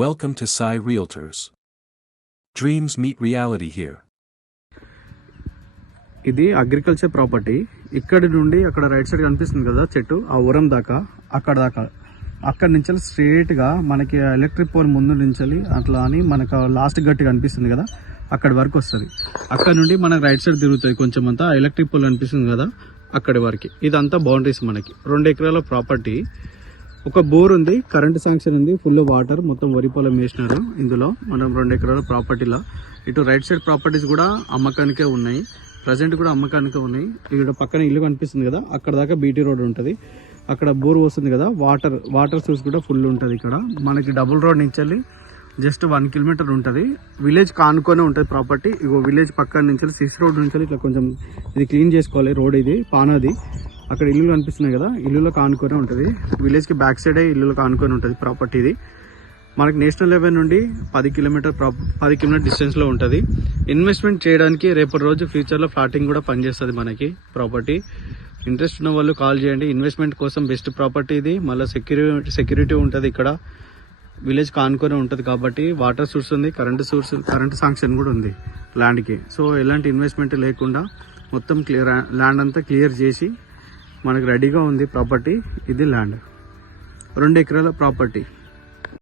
Welcome to Sai Realtors. Dreams meet reality here. ఇది agriculture property. ఇక్కడి నుండి అక్కడ రైట్ సైడ్ కనిపిస్తుంది కదా చెట్టు, ఆ ఉరం దాకా అక్కడ నుంచి స్ట్రేట్ గా మనకి ఎలక్ట్రిక్ పోల్ ముందు నుంచి అట్లా అని మనకు లాస్ట్ గట్టి కనిపిస్తుంది కదా, అక్కడి వరకు వస్తుంది. అక్కడ నుండి మనకు రైట్ సైడ్ తిరుగుతుంది కొంచెం అంతా, ఎలక్ట్రిక్ పోల్ కనిపిస్తుంది కదా అక్కడి వరకు. ఇదంతా బౌండరీస్ మనకి. 2 ఎకరాల ప్రాపర్టీ. ఒక బోర్ ఉంది, కరెంట్ శాంక్షన్ ఉంది, ఫుల్ వాటర్, మొత్తం వరి పొలం వేసినారు ఇందులో. మనం 2 ఎకరాల ప్రాపర్టీలో ఇటు రైట్ సైడ్ ప్రాపర్టీస్ కూడా అమ్మకానికే ఉన్నాయి, ప్రజెంట్ కూడా అమ్మకానికే ఉన్నాయి. ఇక్కడ పక్కన ఇల్లు కనిపిస్తుంది కదా, అక్కడ దాకా బీటీ రోడ్ ఉంటుంది. అక్కడ బోర్ వస్తుంది కదా, వాటర్ సోర్స్ కూడా ఫుల్ ఉంటుంది. ఇక్కడ మనకి డబుల్ రోడ్ నుంచి జస్ట్ 1 కిలోమీటర్ ఉంటుంది. విలేజ్ కానుకొనే ఉంటుంది ప్రాపర్టీ. ఇగో విలేజ్ పక్కన నుంచి సిస్ రోడ్ నుంచి ఇట్లా కొంచెం ఇది క్లీన్ చేసుకోవాలి రోడ్. ఇది పానాది. అక్కడ ఇల్లు కనిపిస్తున్నాయి కదా, ఇల్లులో కానుకొని ఉంటుంది. విలేజ్కి బ్యాక్ సైడే ఇల్లులో కానుకొని ఉంటుంది ప్రాపర్టీ. ఇది మనకి నేషనల్ హైవే నుండి 10 కిలోమీటర్ డిస్టెన్స్లో ఉంటుంది. ఇన్వెస్ట్మెంట్ చేయడానికి రేపటి రోజు ఫ్యూచర్లో ఫ్లాటింగ్ కూడా పనిచేస్తుంది మనకి ప్రాపర్టీ. ఇంట్రెస్ట్ ఉన్న వాళ్ళు కాల్ చేయండి. ఇన్వెస్ట్మెంట్ కోసం బెస్ట్ ప్రాపర్టీ ఇది. మళ్ళీ సెక్యూరిటీ ఉంటుంది ఇక్కడ. విలేజ్ కానుకొని ఉంటుంది కాబట్టి వాటర్ సోర్స్ ఉంది, కరెంట్ శాంక్షన్ కూడా ఉంది ల్యాండ్కి. సో ఎలాంటి ఇన్వెస్ట్మెంట్ లేకుండా మొత్తం ల్యాండ్ అంతా క్లియర్ చేసి మనకు రెడీగా ఉంది ప్రాపర్టీ. ఇది ల్యాండ్ 2 ఎకరాల ప్రాపర్టీ.